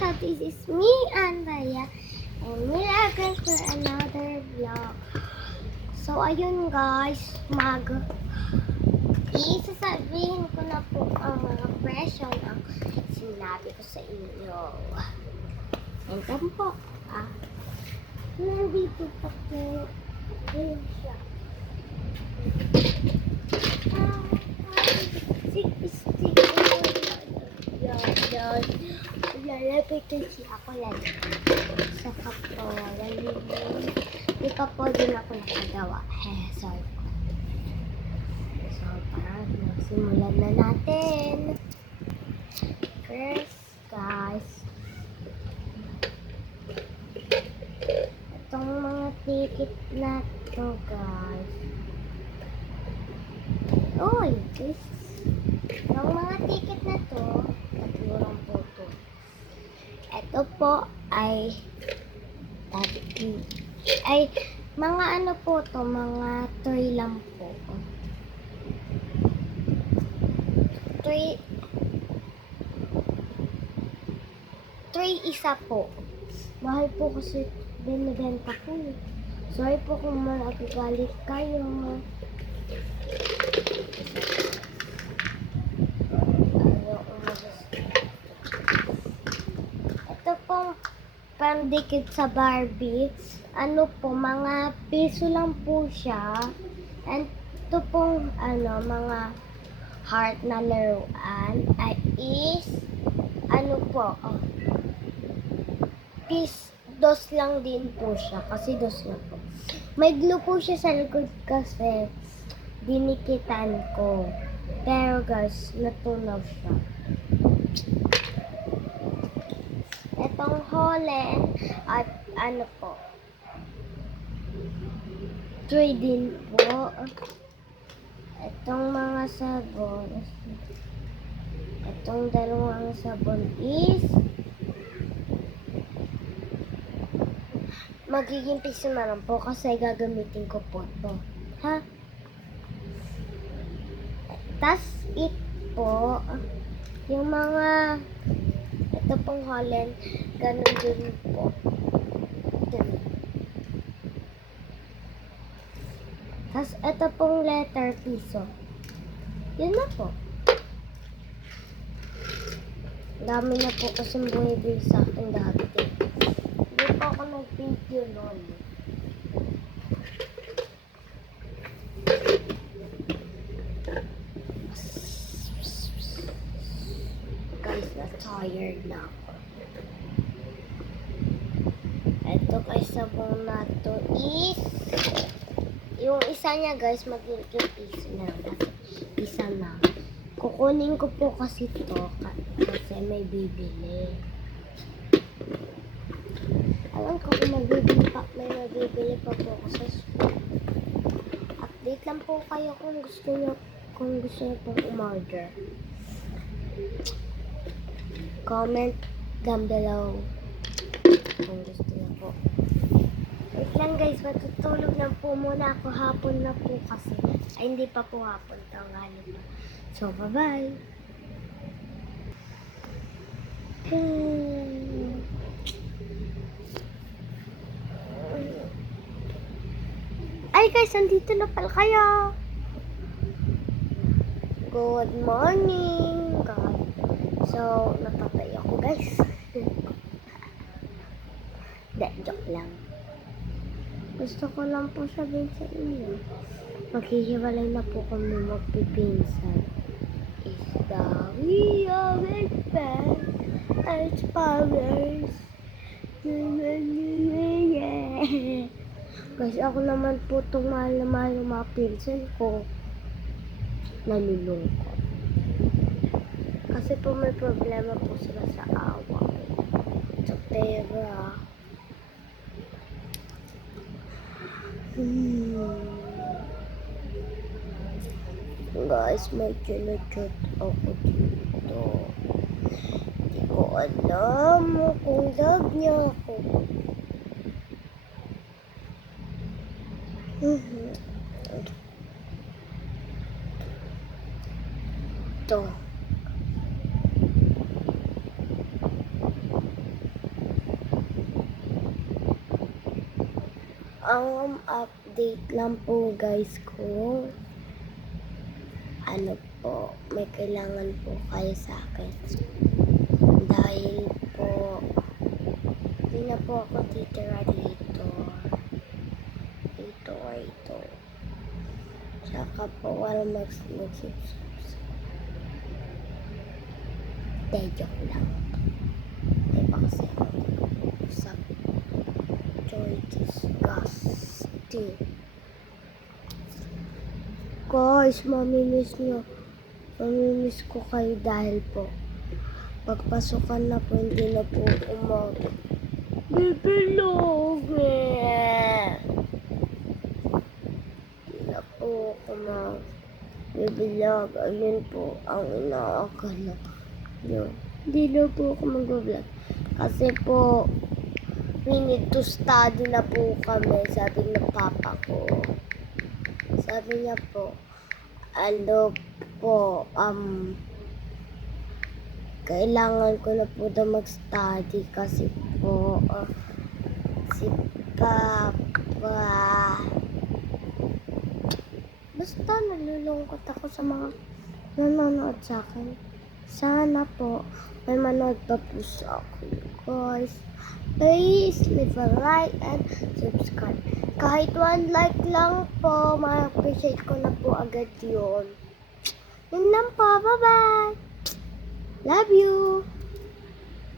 So this is me, Andrea, and we're again for another vlog. So ayun guys, isasabihin ko na po ang mga presyo ng sinabi ko sa inyo. And then po, nandito po po, ayun siya. Lalapitin siya ako yan sa kapawalan. Hindi pa po din ako nakagawa. Sorry po. So, parang simulan na natin. First, guys. Itong mga ticket na to, guys. Uy, guys. Itong mga ticket na to, tatlong po to. Ito po ay mga ano po to, mga 3 lang po. 3 isa po. Mahal po kasi binibenta ko. Sorry po kung magagalit kayo. Ito pong pandikit sa Barbie. Ano po, mga piso lang po siya. And ito pong mga heart na laruan ay is dos lang din po siya. Kasi dos lang po. May glue po siya sa likod kasi dinikitan ko. Pero guys, natunaw siya. Itong Holland at po, 3 din po. Itong mga sabon, itong dalawang sabon is magiging piso na lang po kasi gagamitin ko po ito. Ha? Tas po, yung mga ito pong Holland, ganun din po. Tas ito pong letter piso. Yun na po. Dami na po kasi bumibili sa akin dati. Hindi po ako nag-video noon. Guys, na-tired na ako. Ito kay sabong na to is yung isa niya guys magiging piso na. Isa na. Kukunin ko po kasi ito kasi may bibili. Alam ko kung may mabibili pa po ako sa school. Update lang po kayo kung gusto niyo pong umorder. Comment down below kung gusto niyo po. Wait lang guys, matutulog na po muna ako. Hapon na po kasi. Ay, hindi pa po hapon. Tanghali pa. So, bye-bye. Ay guys, nandito na pala kayo. Good morning, guys. So, napatay ako guys. Joke lang. Gusto ko lang po sabihin sa inyo. Maghihiwalay na po kami magpipinsan. Is the we are with best as powers. Guys, ako naman po itong mahal na mahal ng mga pinsan ko. Nalulungkot. Kasi po may problema po sila sa away. Sa pera. Guys, may chinachat ako dito. Hindi ko alam kung love niya ako. Ito. ang update lang po guys ko. Ano po, may kailangan po kayo sa akin. Dahil po, hindi na po ako titira dito. Ito. Tsaka po, walang mag-subscribe. Hindi, joke lang. Hindi pa kasi ako usap. Joy disgusting. Guys, mamimiss nyo. Mamimiss ko kayo dahil po pagpasukan na po, hindi na po umag. Bibilog hindi na po ako mag-bibilog. Ayun po ang inaakala. Yun. Hindi na po ako mag-vlog. Kasi po, we need to study na po kami. Sabi ng papa ko. Sabi niya po, ano po, kailangan ko na po daw mag-study kasi po, si Papa, basta nalulungkot ako sa mga nanonood sa akin. Sana po, may manood pa po sa akin. Guys, please leave a like and subscribe. Kahit 1 like lang po, ma-appreciate ko na po agad yun. Yun lang po, bye-bye! Love you!